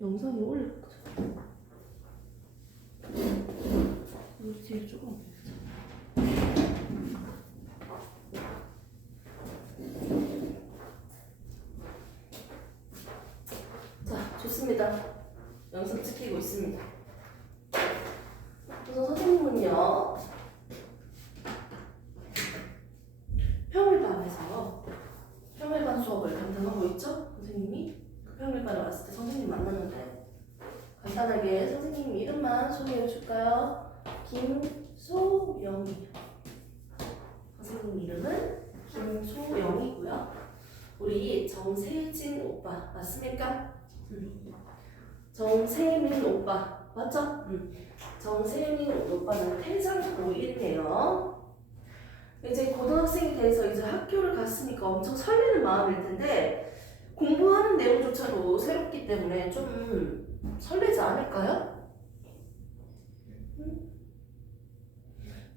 영상이 올렸거든. 우리 뒤에 조금. 자, 좋습니다. 영상 찍히고 있습니다. 그래서 선생님은요, 평일반 수업을 담당하고 있죠? 선생님이 그 평일반에 왔을 때 선생님 만났는데 간단하게 선생님 이름만 소개해 줄까요? 김소영이요. 선생님 이름은 김소영이고요. 우리 정세진 오빠 맞습니까? 정세민 오빠 맞죠? 정세민 오빠는 태장고1이네요. 이제 고등학생이 돼서 이제 학교를 갔으니까 엄청 설레는 마음일 텐데 공부하는 내용조차도 새롭기 때문에 좀 설레지 않을까요?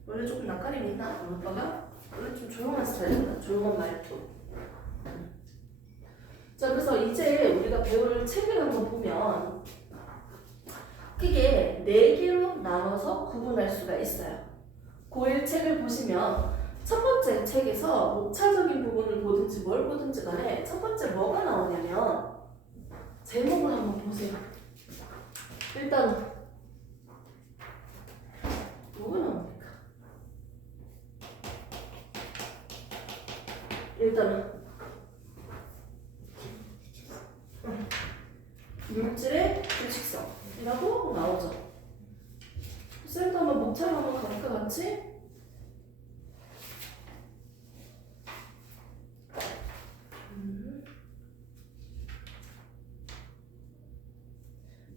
원래 조금 낯가림이 있나? 오빠가? 원래 좀 조용한 스타일이다. 조용한 말투. 자, 그래서 이제 우리가 배울 책을 한번 보면 크게 4개로 나눠서 구분할 수가 있어요. 고1 책을 보시면 첫 번째 책에서 목차적인 부분을 보든지 뭘 보든지 간에 첫 번째 뭐가 나오냐면 제목을 한번 보세요. 일단 뭐가 나옵니까? 일단은 물질의 규칙성이라고 나오죠. 쌤도 한번 목차를 한번 가볼까 같이?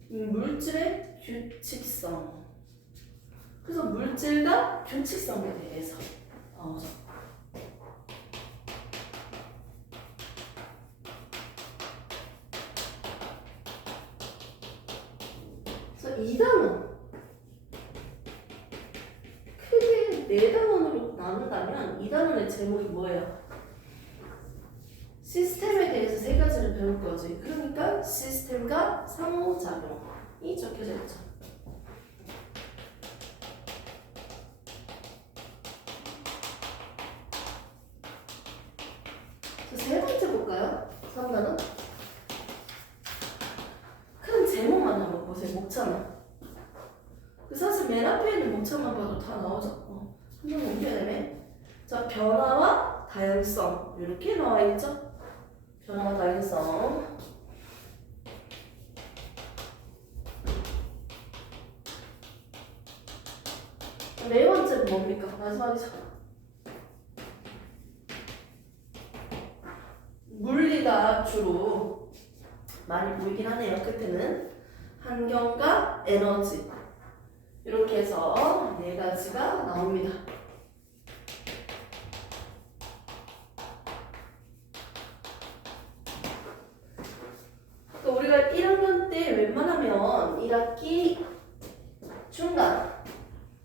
물질의 규칙성. 그래서 물질과 규칙성에 대해서 나오죠. 그래서 2단원 크게 4단원으로 나눈다면 2단원의 제목이 뭐예요? 시스템에 대해서 3가지를 배울 거지. 그러니까 시스템과 상호작용이 적혀져 있죠. 세 번째 볼까요? 3단원. 큰 제목만 한번 보세요. 목차만. 사실 맨 앞에 있는 목차만 봐도 다 나오죠. 한번 옮겨야 되네. 자, 변화와 다양성 이렇게 나와 있죠. 변화와 다양성. 네 번째는 뭡니까? 마지막이죠. 물리가 주로 많이 보이긴 하네요. 끝에는 환경과 에너지 이렇게 해서 4가지가 나옵니다. 우리가 1학년 때 웬만하면 1학기 중간,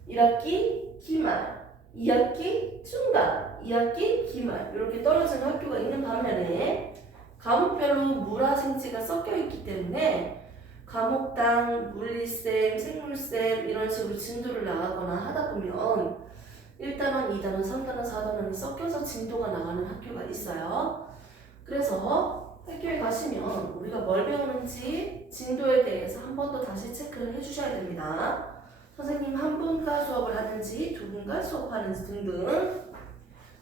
1학기 기말, 2학기 중간, 2학기 기말 이렇게 떨어지는 학교가 있는 반면에 과목별로 물화생지가 섞여 있기 때문에 과목당 물리쌤, 생물쌤 이런 식으로 진도를 나가거나 하다 보면 1단원, 2단원, 3단원, 4단원이 섞여서 진도가 나가는 학교가 있어요. 그래서 학교에 가시면 우리가 뭘 배우는지 진도에 대해서 한 번 더 다시 체크를 해주셔야 됩니다. 선생님 한 분과 수업을 하는지 두 분과 수업하는지 등등.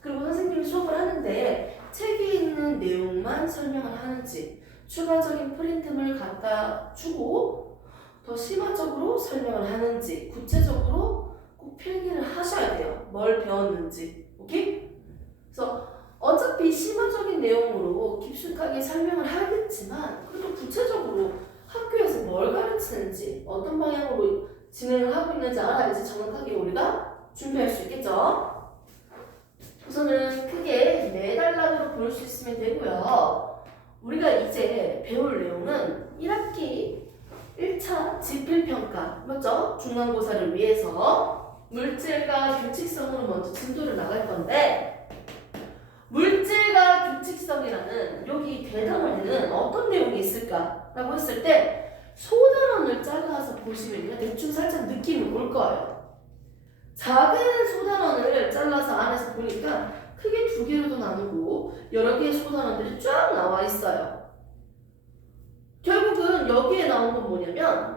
그리고 선생님이 수업을 하는데 책에 있는 내용만 설명을 하는지 추가적인 프린트물 갖다 주고 더 심화적으로 설명을 하는지 구체적으로 꼭 필기를 하셔야 돼요. 뭘 배웠는지. 오케이? 그래서 어차피 심화적인 내용으로 깊숙하게 설명을 하겠지만 그래도 구체적으로 학교에서 뭘 가르치는지 어떤 방향으로 진행을 하고 있는지 알아야지 정확하게 우리가 준비할 수 있겠죠. 우선은 크게 4단락으로 볼 수 있으면 되고요. 우리가 이제 배울 내용은 1학기 1차 지필평가 맞죠? 중간고사를 위해서 물질과 규칙성으로 먼저 진도를 나갈 건데 물질과 규칙성이라는 여기 대단원에는 어떤 내용이 있을까라고 했을 때 소단원을 잘라서 보시면요. 대충 살짝 느낌이 올 거예요. 작은 소단원을 잘라서 안에서 보니까 크게 두 개로도 나누고 여러 개의 소단원들이 쫙 나와 있어요. 결국은 여기에 나온 건 뭐냐면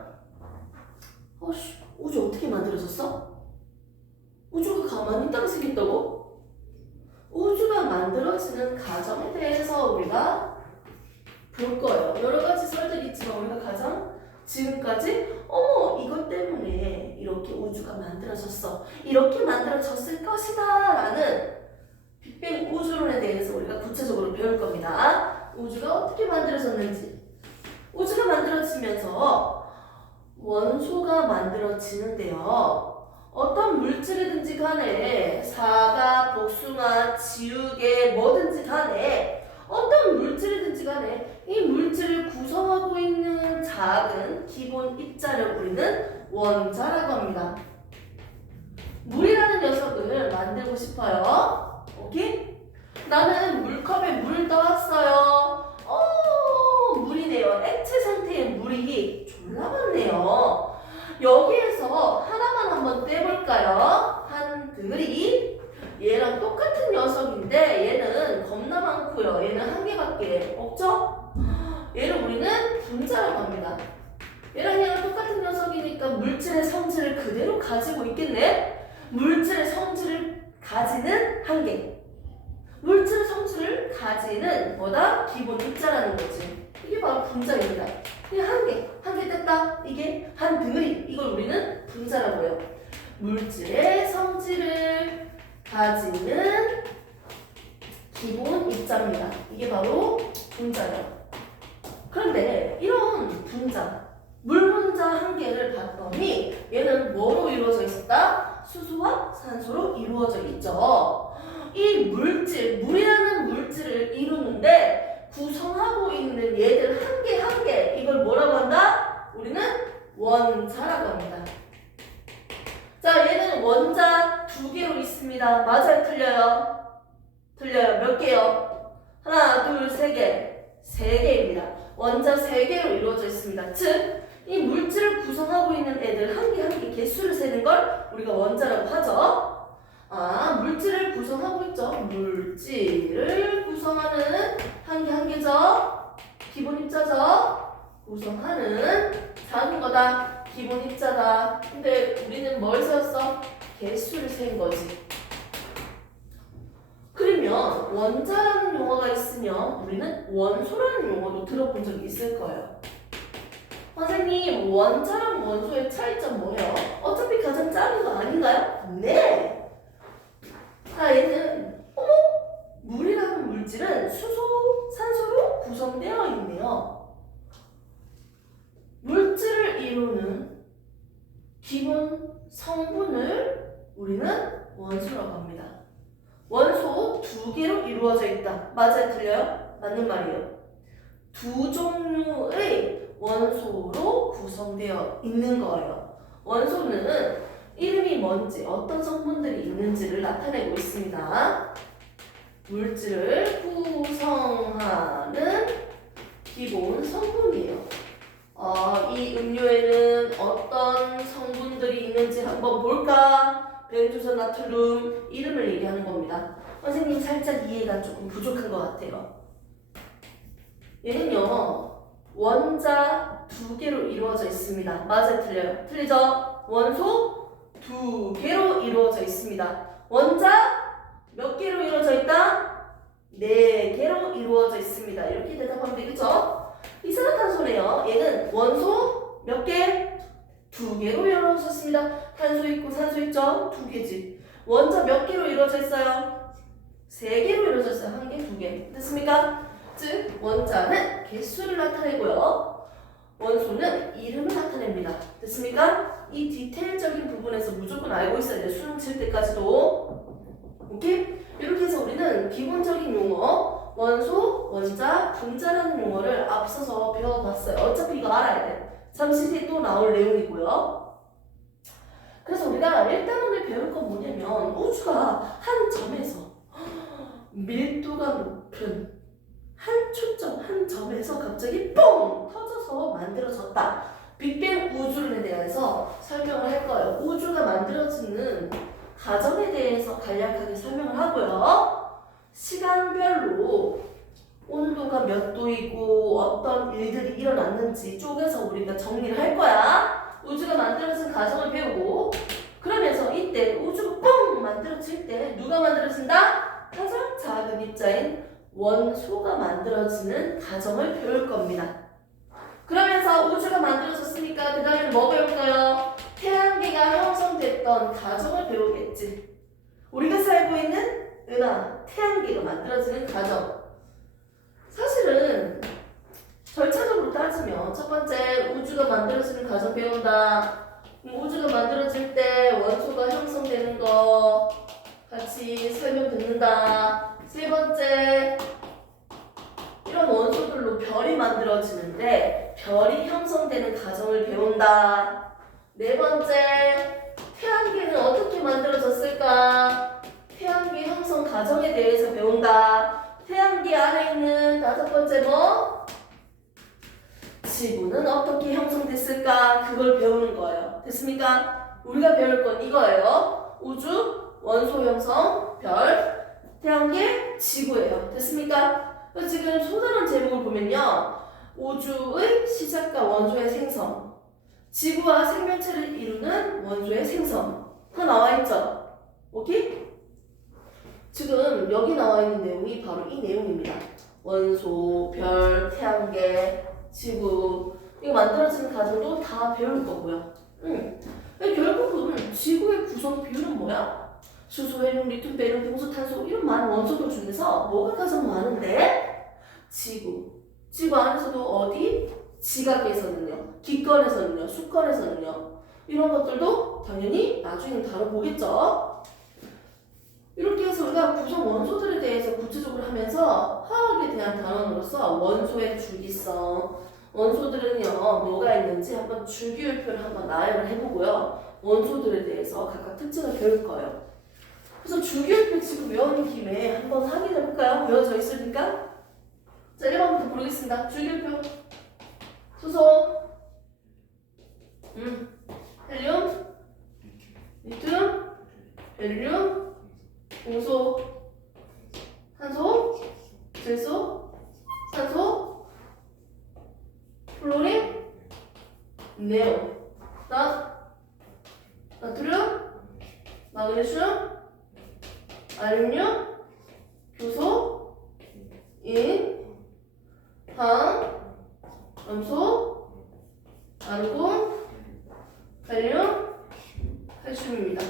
우주 어떻게 만들어졌어? 우주가 가만히 있다가 생겼다고? 우주가 만들어지는 과정에 대해서 우리가 볼 거예요. 여러 가지 설들이 있지만 우리가 가장 지금까지 이것 때문에 이렇게 우주가 만들어졌어. 이렇게 만들어졌을 것이다 라는 빅뱅 우주론에 대해서 우리가 구체적으로 배울 겁니다. 우주가 어떻게 만들어졌는지. 우주가 만들어지면서 원소가 만들어지는데요. 어떤 물질이든지 간에 사과, 복숭아, 지우개 뭐든지 간에 어떤 물질이든지 간에 이 물질을 구성하고 있는 작은 기본 입자를 우리는 원자라고 합니다. 물이라는 녀석을 만들고 싶어요. 오케이? 나는 물컵에 물 넣었어요. 물이네요. 액체 상태의 물이 졸라 많네요. 여기에서 하나만 한번 떼볼까요? 한 덩어리. 얘랑 똑같은 녀석인데 얘는 겁나 많고요. 얘는 한 개밖에 없죠? 얘를 우리는 분자라고 합니다. 얘랑 똑같은 녀석이니까 물질의 성질을 그대로 가지고 있겠네? 물질의 성질을 가지는 한 개. 물질의 성질을 가지는 뭐다? 기본 입자라는 거지. 이게 바로 분자입니다. 이게 한 개 뗐다. 이게 한 덩어리. 이걸 우리는 분자라고 해요. 물질의 성질을 가지는 기본 입자입니다. 이게 바로 분자예요. 그런데 이런 분자, 물 분자 한 개를 봤더니 얘는 뭐로 이루어져 있었다? 수소와 산소로 이루어져 있죠. 이 물질, 물이라는 물질을 이루는데 구성하고 있는 얘들 한 개 한 개, 이걸 뭐라고 한다? 우리는 원자라고 합니다. 자, 얘는 원자 두 개로 있습니다. 맞아요? 틀려요? 틀려요. 몇 개요? 하나, 둘, 세 개. 세 개입니다. 원자 세 개로 이루어져 있습니다. 즉, 이 물질을 구성하고 있는 애들 한 개 한 개 개수를 세는 걸 우리가 원자라고 하죠. 물질을 구성하고 있죠. 물질을 구성하는 한 개 한 개죠. 기본 입자죠. 구성하는 작은 거다. 기본 입자다. 근데 우리는 뭘 세웠어? 개수를 센 거지. 그러면 원자라는 용어가 있으면 우리는 원소라는 용어도 들어본 적이 있을 거예요. 선생님, 원자랑 원소의 차이점 뭐예요? 어차피 가장 작은 거 아닌가요? 네! 자, 얘는 물이라는 물질은 수소, 산소로 구성되어 있네요. 물질을 이루는 기본 성분을 우리는 원소라고 합니다. 원소 두 개로 이루어져 있다. 맞아요? 틀려요? 맞는 말이에요. 두 종류의 원소로 구성되어 있는 거예요. 원소는 이름이 뭔지, 어떤 성분들이 있는지를 나타내고 있습니다. 물질을 구성하는 기본 성분이에요. 이 음료에는 어떤 성분들이 있는지 한번 볼까? 벤조산 나트륨 이름을 얘기하는 겁니다. 선생님 살짝 이해가 조금 부족한 것 같아요. 얘는요 원자 두 개로 이루어져 있습니다. 맞아요? 틀려요? 틀리죠? 원소 두 개로 이루어져 있습니다. 원자 몇 개로 이루어져 있다? 네 개로 이루어져 있습니다. 이렇게 대답하면 되겠죠? 이산화탄소네요. 얘는 원소 몇 개? 두 개로 이루어졌습니다. 탄소 있고 산소 있죠? 두 개지. 원자 몇 개로 이루어져 있어요? 세 개로 이루어졌어요. 한 개, 두 개. 됐습니까? 즉 원자는 개수를 나타내고요. 원소는 이름을 나타냅니다. 됐습니까? 이 디테일적인 부분에서 무조건 알고 있어야 돼요. 수능 칠 때까지도. 오케이? 이렇게 해서 우리는 기본적인 용어 원소, 원자, 분자라는 용어를 앞서서 배워봤어요. 어차피 이거 알아야 돼. 잠시 뒤에 또 나올 내용이고요. 그래서 우리가 일단 오늘 배울 건 뭐냐면 우주가 한 점에서 밀도가 높은 한 초점, 한 점에서 갑자기 뽕! 터져서 만들어졌다. 빅뱅 우주론에 대해서 설명을 할 거예요. 우주가 만들어지는 과정에 대해서 간략하게 설명을 하고요. 시간별로 온도가 몇 도이고 어떤 일들이 일어났는지 쪼개서 우리가 정리를 할 거야. 우주가 만들어진 과정을 배우고 그러면서 이때 우주가 뻥 만들어질 때 누가 만들어진다? 가장 작은 입자인 원소가 만들어지는 과정을 배울 겁니다. 그러면서 우주가 만들어졌으니까 그 다음에 뭐 배울까요? 태양계가 형성됐던 과정을 배우겠지. 우리가 살고 있는 은하, 태양계가 만들어지는 과정. 사실은 절차적으로 따지면 첫 번째 우주가 만들어지는 과정 배운다. 우주가 만들어질 때 원소가 형성되는 거 같이 설명 듣는다. 세 번째 이런 원소들로 별이 만들어지는데 별이 형성되는 과정을 배운다. 네 번째 태양계는 어떻게 만들어졌을까? 태양계 형성 과정에 대해서 배운다. 태양계 안에 있는 다섯 번째 뭐? 지구는 어떻게 형성됐을까? 그걸 배우는 거예요. 됐습니까? 우리가 배울 건 이거예요. 우주, 원소 형성, 별, 태양계, 지구예요. 됐습니까? 그래서 지금 소단원 제목을 보면요. 우주의 시작과 원소의 생성, 지구와 생명체를 이루는 원소의 생성 다 나와있죠? 오케이? 지금 여기 나와있는 내용이 바로 이 내용입니다. 원소, 별, 태양계, 지구 이거 만들어지는 과정도 다 배울 거고요. 결국은 지구의 구성 비율은 뭐야? 수소, 헬륨, 리튬, 베륨, 금속, 탄소 이런 많은 원소들 중에서 뭐가 가장 많은데? 지구. 지구 안에서도 어디? 지각에서는요, 기권에서는요, 수권에서는요 이런 것들도 당연히 나중에 다뤄보겠죠. 이렇게 해서 우리가 구성 원소들에 대해서 구체적으로 하면서 화학에 대한 단원으로서 원소의 주기성, 원소들은요 뭐가 있는지 한번 주기율표를 한번 나열을 해보고요. 원소들에 대해서 각각 특징을 배울 거예요. 그래서 주기율표 지금 외우는 김에 한번 확인해볼까요? 외워져 있으니까. 자, 1번부터 부르겠습니다. 주기율표. 수소, 헬륨, 리튬, 벨륨, 공소, 탄소, 질소, 산소, 플로린, 네온, 나트륨, 마그네슘, 알루미늄, 교소, 인, 황, 염소, 아르곤, 갈륨, 칼슘입니다.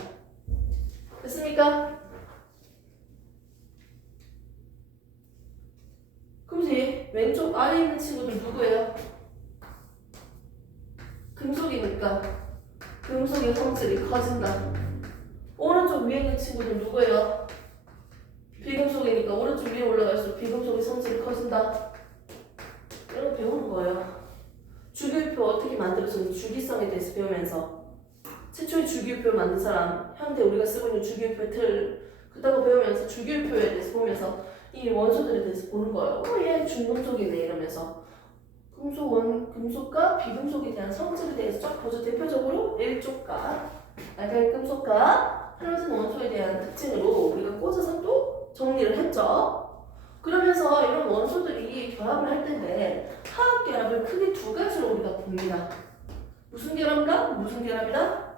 됐습니까? 그럼 이제 왼쪽 아래 있는 친구들 누구예요? 금속이니까 금속의 성질이 커진다. 오른쪽 위에 있는 친구들 누구예요? 비금속이니까 오른쪽 위에 올라갈수록 비금속의 성질이 커진다. 이런 거 배우는 거예요. 주기율표 어떻게 만들어졌는지 주기성에 대해서 배우면서 최초의 주기율표를 만든 사람, 현대 우리가 쓰고 있는 주기율표의 틀 그딴 거 배우면서 주기율표에 대해서 보면서 이 원소들에 대해서 보는 거예요. 얘 중금속이네 이러면서 금속과 비금속에 대한 성질에 대해서 쫙 보죠. 대표적으로 일족과 알칼리금속과 플라tin 원소에 대한 특징으로 우리가 꽂아서 또 정리를 했죠. 그러면서 이런 원소들이 결합을 할 텐데 화학 결합을 크게 두 가지로 우리가 봅니다. 무슨 결합이다? 무슨 결합이다?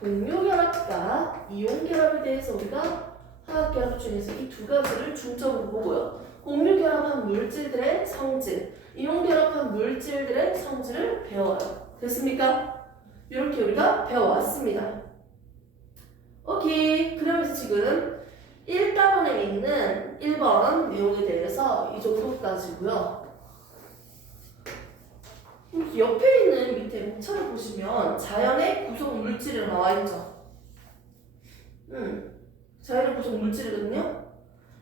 공유결합과 이온결합에 대해서 우리가 화학결합 중에서 이 두 가지를 중점으로 보고요. 공유결합한 물질들의 성질, 이온결합한 물질들의 성질을 배워요. 됐습니까? 이렇게 우리가 배워왔습니다. 오케이. 그러면서 지금 1단원에 있는 1번 내용에 대해서 이 정도까지고요. 옆에 있는 밑에 문자를 보시면 자연의 구성 물질이 나와 있죠. 자연의 구성 물질이거든요.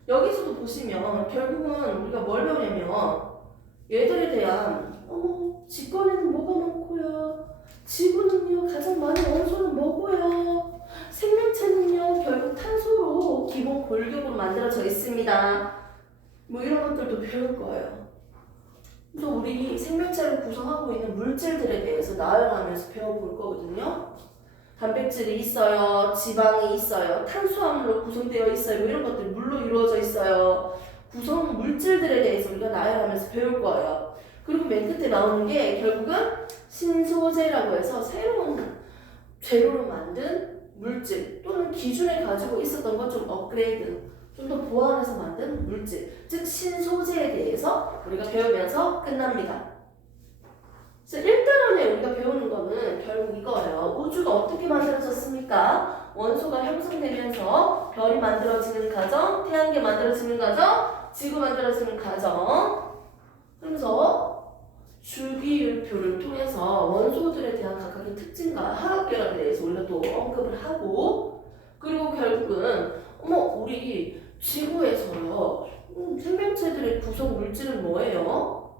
여기서도 보시면 결국은 우리가 뭘 배우냐면 얘들에 대한 지권에는 뭐가 많고요. 지구는요 가장 많은 원소는 뭐고요. 생명체는요 결국 탄소로 기본 골격으로 만들어져 있습니다. 뭐 이런 것들도 배울 거예요. 그래서 우리 생명체를 구성하고 있는 물질들에 대해서 나열하면서 배워볼 거거든요. 단백질이 있어요, 지방이 있어요, 탄수화물로 구성되어 있어요, 뭐 이런 것들이 물로 이루어져 있어요. 구성 물질들에 대해서 우리가 나열하면서 배울 거예요. 그리고 맨 끝에 나오는 게 결국은 신소재라고 해서 새로운 재료로 만든 물질 또는 기존에 가지고 있었던 것 좀 업그레이드, 좀 더 보완해서 만든 물질, 즉 신소재에 대해서 우리가 배우면서 끝납니다. 그래서 1단원에 우리가 배우는 거는 결국 이거예요. 우주가 어떻게 만들어졌습니까? 원소가 형성되면서 별이 만들어지는 과정, 태양계 만들어지는 과정, 지구 만들어지는 과정. 그러면서 주기율표를 통해서 원소들에 대한 각각의 특징과 화학결합에 대해서 우리가 또 언급을 하고, 그리고 결국은 우리 지구에서요 생명체들의 구성 물질은 뭐예요?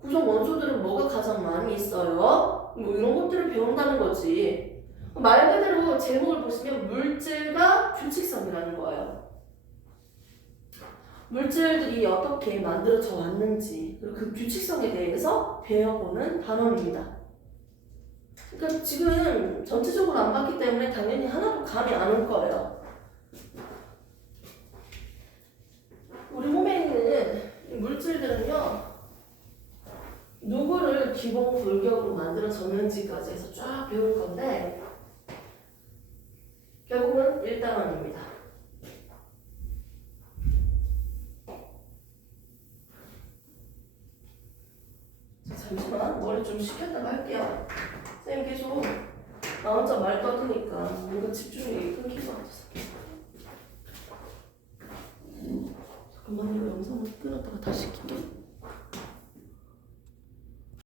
구성 원소들은 뭐가 가장 많이 있어요? 뭐 이런 것들을 배운다는 거지. 말 그대로 제목을 보시면 물질과 규칙성이라는 거예요. 물질들이 어떻게 만들어져 왔는지, 그리고 그 규칙성에 대해서 배워보는 단원입니다. 그러니까 지금 전체적으로 안 봤기 때문에 당연히 하나도 감이 안 올 거예요. 우리 몸에 있는 물질들은요, 누구를 기본 골격으로 만들어졌는지까지 해서 쫙 배울 건데, 결국은 1단원입니다. 잠시만 머리 좀 식혔다가 할게요. 쌤 계속 나 혼자 말 떠드니까 뭔가 집중력이 끊긴 것 같아서. 잠깐만 이거 영상을 끊었다가 다시 킬게.